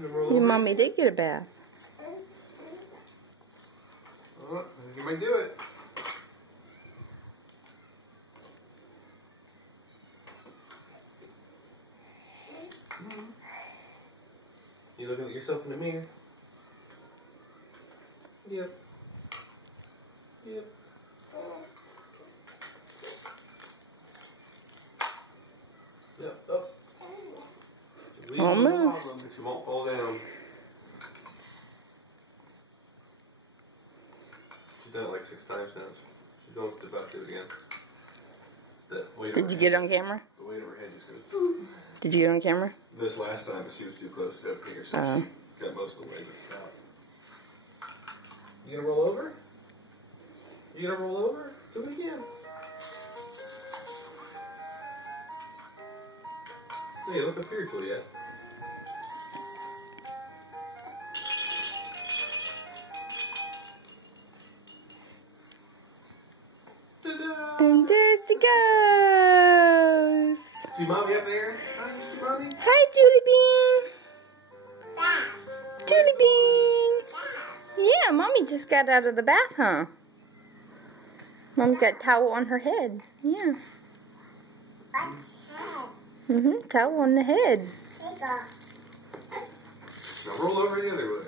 Your mommy did get a bath. You might do it. You looking at yourself in the mirror? Yep. Yep. Yep. Up. Almost. But you won't fall down. She's done it like 6 times now. She's going to about to do it again. Did you get it on camera? The weight of her head just goes. Did you get it on camera? This last time, but she was too close to up here, so she got most of the way, but it's out. You gonna roll over? You gonna roll over? Do it again. Hey, look up here, Juliet. Ta-da! And there she goes. See Mommy up there? Hi, you see Mommy? Hi, Julie Bean. Julie Bean. Yeah, Mommy just got out of the bath, huh? Mommy's got a towel on her head. Yeah. Towel on the head. Now roll over the other way.